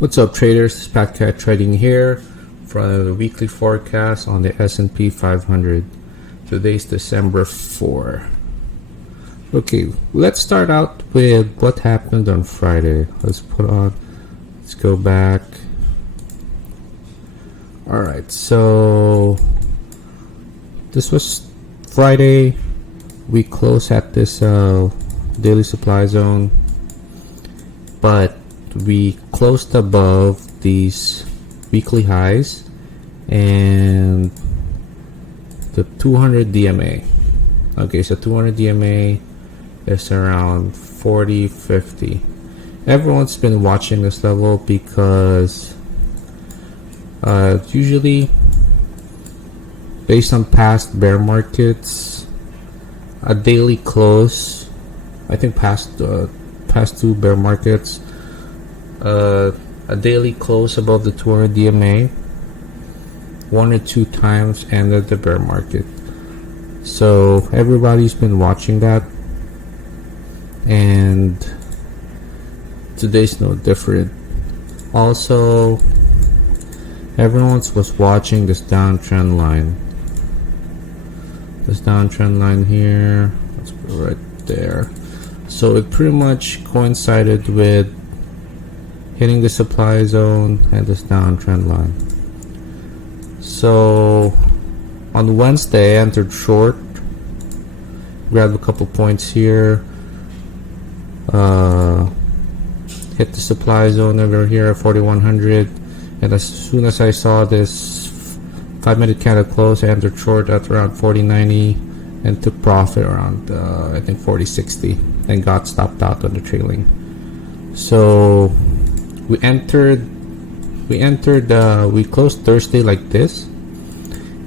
What's up, traders? It's Patkat.trading here for the weekly forecast on the S&P 500. Today's December 4. Okay, let's start out with what happened on Friday. Let's go back. Alright, so this was Friday. We closed at this daily supply zone, but we closed above these weekly highs and the 200 DMA. Okay, so 200 DMA is around 40.50. Everyone's been watching this level because usually based on past bear markets, a daily close, I think past two bear markets, a daily close above the 200 DMA one or two times ended the bear market. So everybody's been watching that, and today's no different. Also, everyone was watching this downtrend line. This downtrend line here, let's put it right there. So it pretty much coincided with hitting the supply zone and this downtrend line. So on Wednesday I entered short, grabbed a couple points here, hit the supply zone over here at 4100, and as soon as I saw this 5-minute candle close, I entered short at around 40.90 and took profit around I think 40.60 and got stopped out on the trailing. So we closed Thursday like this,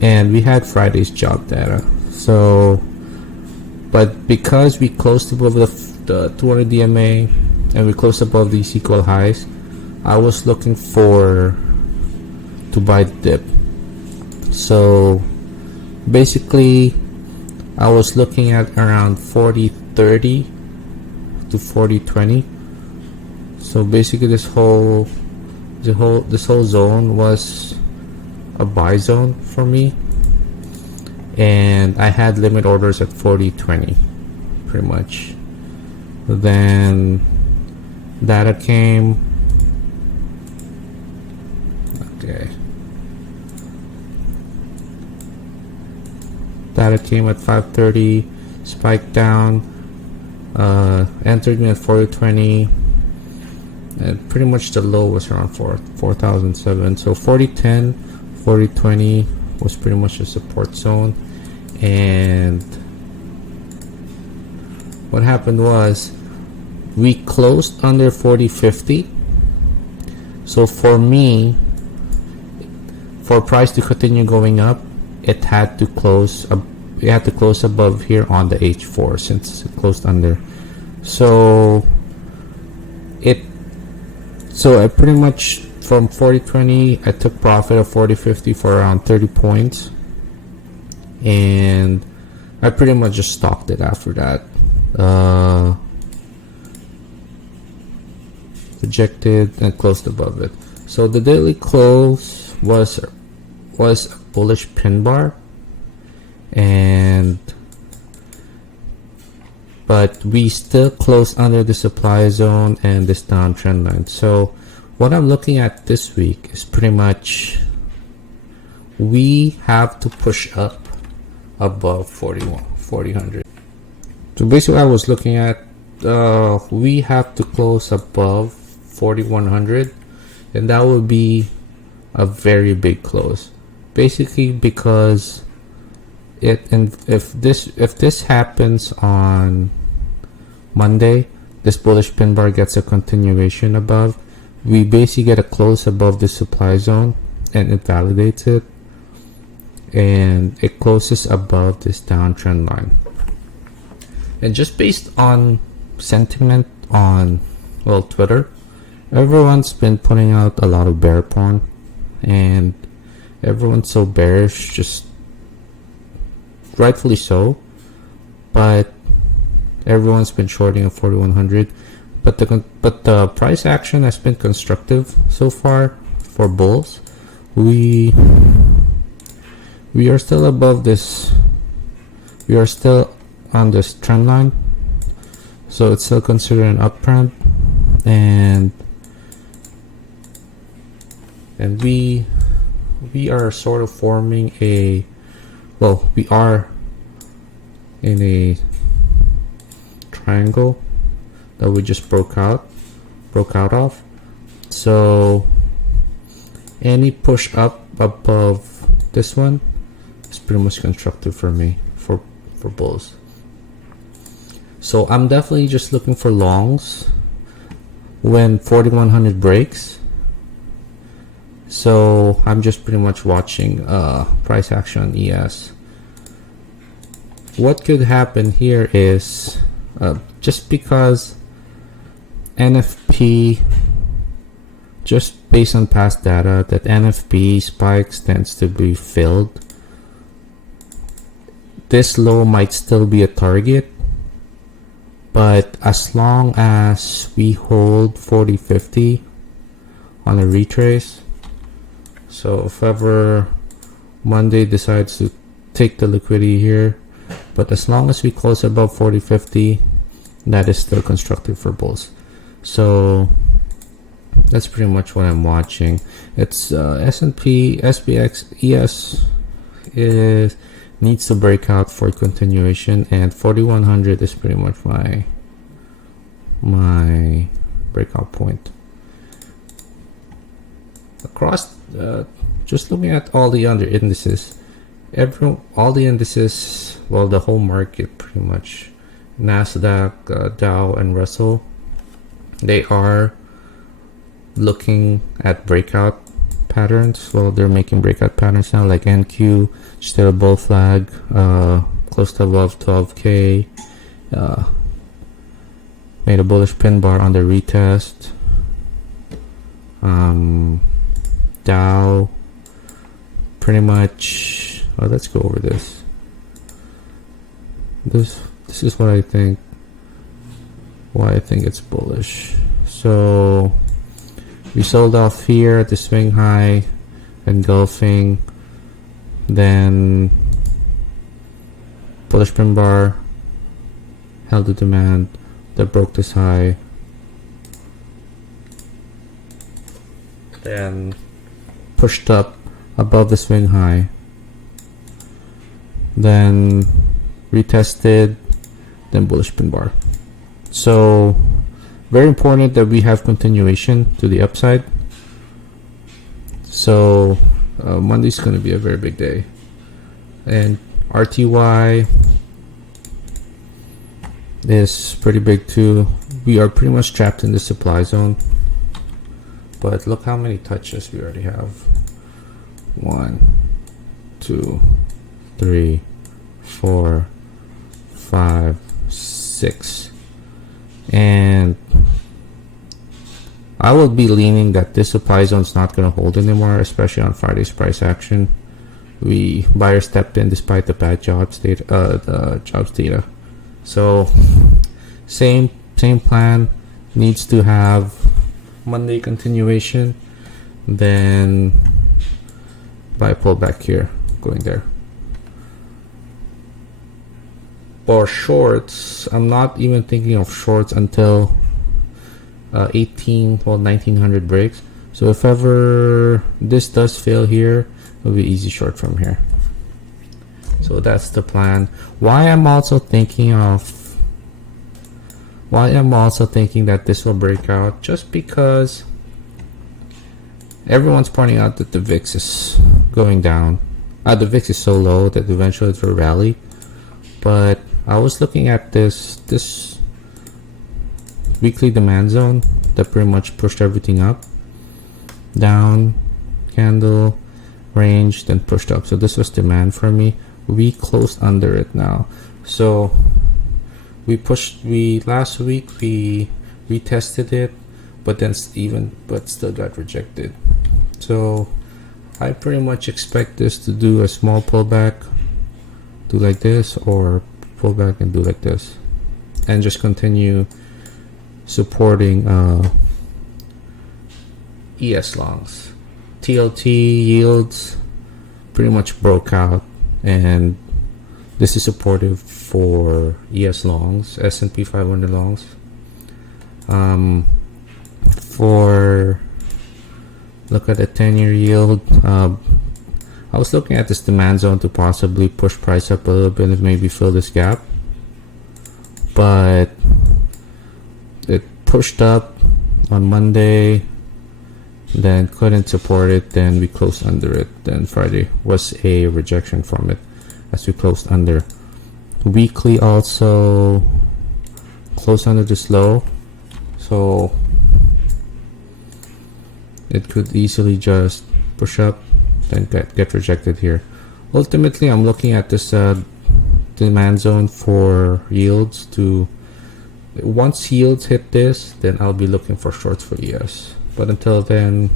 and we had Friday's job data. So, but because we closed above the 200 DMA and we closed above these equal highs, I was looking to buy the dip. So basically I was looking at around 40.30 to 40.20. So basically this whole zone was a buy zone for me, and I had limit orders at 40.20 pretty much. Then data came. Okay, data came at 5:30, spiked down, entered me at 40.20, and pretty much the low was around 4,007. So 40.10, 40.20 was pretty much a support zone. And what happened was we closed under 40.50. So for me, for price to continue going up, it had to close above here on the H4 since it closed under. So I pretty much from 40.20 I took profit of 40.50 for around 30 points, and I pretty much just stopped it after that. Rejected and closed above it. So the daily close was a bullish pin bar, but we still closed under the supply zone and this downtrend line. So what I'm looking at this week is pretty much we have to push up above 4000. So basically I was looking at we have to close above 4100, and that would be a very big close, basically because if this happens on Monday, this bullish pin bar gets a continuation above, we basically get a close above the supply zone and it validates it, and it closes above this downtrend line. And just based on sentiment on Twitter, everyone's been putting out a lot of bear porn, and everyone's so bearish, just rightfully so, but everyone's been shorting at 4100. but the price action has been constructive so far for bulls. We are still above this. We are still on this trend line, so it's still considered an uptrend, and we are sort of forming a, well, we are in a triangle that we just broke out of. So any push up above this one is pretty much constructive for me for bulls. So I'm definitely just looking for longs when 4100 breaks. So I'm just pretty much watching price action on ES. What could happen here is just because NFP, just based on past data, that NFP spikes tends to be filled. This low might still be a target, but as long as we hold 40-50 on a retrace, so if ever Monday decides to take the liquidity here, but as long as we close above 40-50, that is still constructive for bulls. So that's pretty much what I'm watching. It's S&P, SPX, ES needs to break out for continuation, and 4100 is pretty much my breakout point. Across, just looking at all the other indices, all the indices, well, the whole market pretty much, NASDAQ, Dow, and Russell, they are looking at breakout patterns. Well, they're making breakout patterns now, like NQ, still a bull flag, close to above 12K, made a bullish pin bar on the retest. Dow, pretty much, let's go over this. This is what I think, why I think it's bullish. So we sold off here at the swing high, engulfing, then bullish pin bar, held the demand, that broke this high, then pushed up above the swing high, then retested, then bullish pin bar. So very important that we have continuation to the upside. So Monday's going to be a very big day, and RTY is pretty big too. We are pretty much trapped in the supply zone, but look how many touches we already have. 1, 2, 3, 4, 5, 6, and I will be leaning that this supply zone is not going to hold anymore, especially on Friday's price action. Buyers stepped in despite the bad jobs data. So same plan, needs to have Monday continuation, then buy a pullback here, going there. For shorts, I'm not even thinking of shorts until 1900 breaks. So if ever this does fail here, it'll be easy short from here. So that's the plan. Why I'm also thinking that this will break out, just because everyone's pointing out that the VIX is going down. The VIX is so low that eventually it will rally. But I was looking at this weekly demand zone that pretty much pushed everything up, down, candle, range, then pushed up. So this was demand for me. We closed under it now. So last week we retested it, but then still got rejected. So I pretty much expect this to do a small pullback, do like this, or pull back and do like this, and just continue supporting ES longs. TLT yields pretty much broke out, and this is supportive for ES longs, S&P 500 longs. For look at the 10-year yield, I was looking at this demand zone to possibly push price up a little bit and maybe fill this gap, but it pushed up on Monday, then couldn't support it, then we closed under it. Then Friday was a rejection from it as we closed under. Weekly also closed under this low, so it could easily just push up, then get rejected here. Ultimately, I'm looking at this demand zone for yields to, once yields hit this, then I'll be looking for shorts for ES. But until then,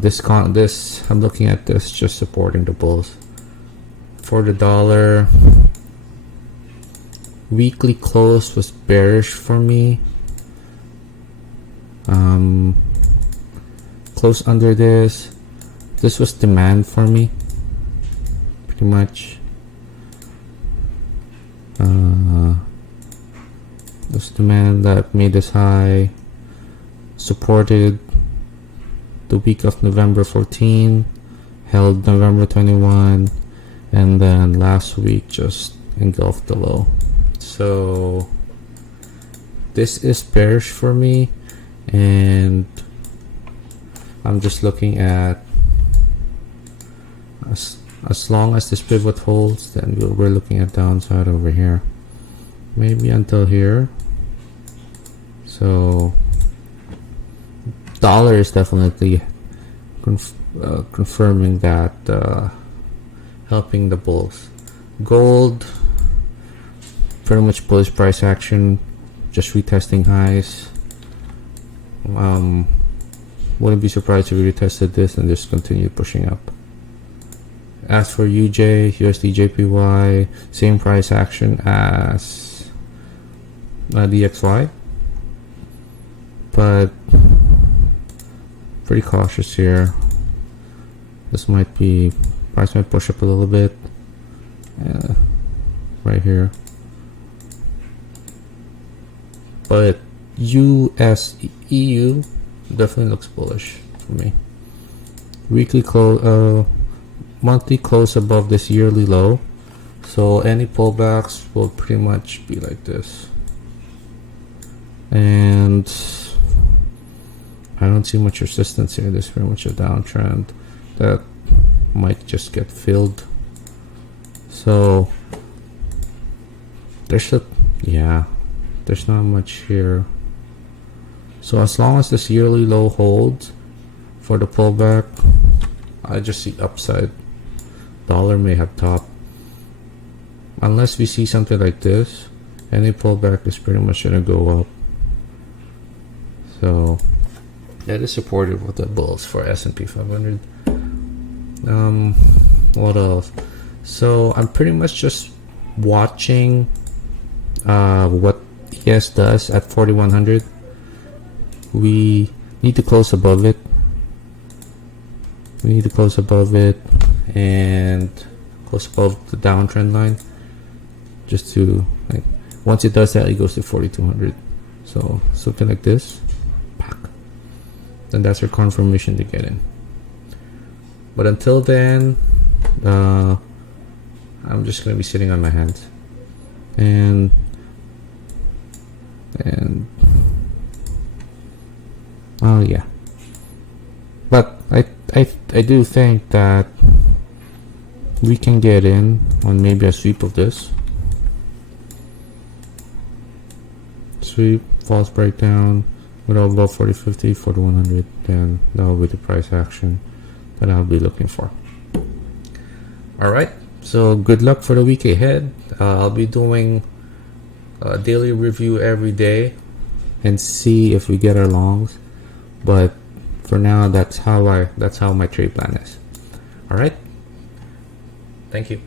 this I'm looking at this just supporting the bulls. For the dollar, weekly close was bearish for me. Close under this. This was demand for me, pretty much. This demand that made this high, supported the week of November 14, held November 21, and then last week just engulfed the low. So this is bearish for me, and I'm just looking at as long as this pivot holds, then we're looking at downside over here, maybe until here. So dollar is definitely confirming that, helping the bulls. Gold, pretty much bullish price action, just retesting highs. Wouldn't be surprised if we retested this and just continued pushing up. As for UJ, USD JPY, same price action as DXY, but pretty cautious here. This might be, price might push up a little bit, right here. But EU definitely looks bullish for me. Weekly close, monthly close above this yearly low, so any pullbacks will pretty much be like this, and I don't see much resistance here. There's very much a downtrend that might just get filled. So there's not much here. So as long as this yearly low holds for the pullback, I just see upside. Dollar may have topped. Unless we see something like this, any pullback is pretty much gonna go up. So that is supportive of the bulls for S&P 500. What else? So I'm pretty much just watching what ES does at 4100. We need to close above it. We need to close above it and close above the downtrend line, just to, like, once it does that, it goes to 4200. So something like this, then that's our confirmation to get in. But until then, I'm just gonna be sitting on my hands, and oh yeah. But I do think that we can get in on maybe a sweep of this. Sweep, false breakdown, with all above 4050, 4100, then that will be the price action that I'll be looking for. Alright, so good luck for the week ahead. I'll be doing a daily review every day and see if we get our longs, but for now, that's how my trade plan is. All right. Thank you.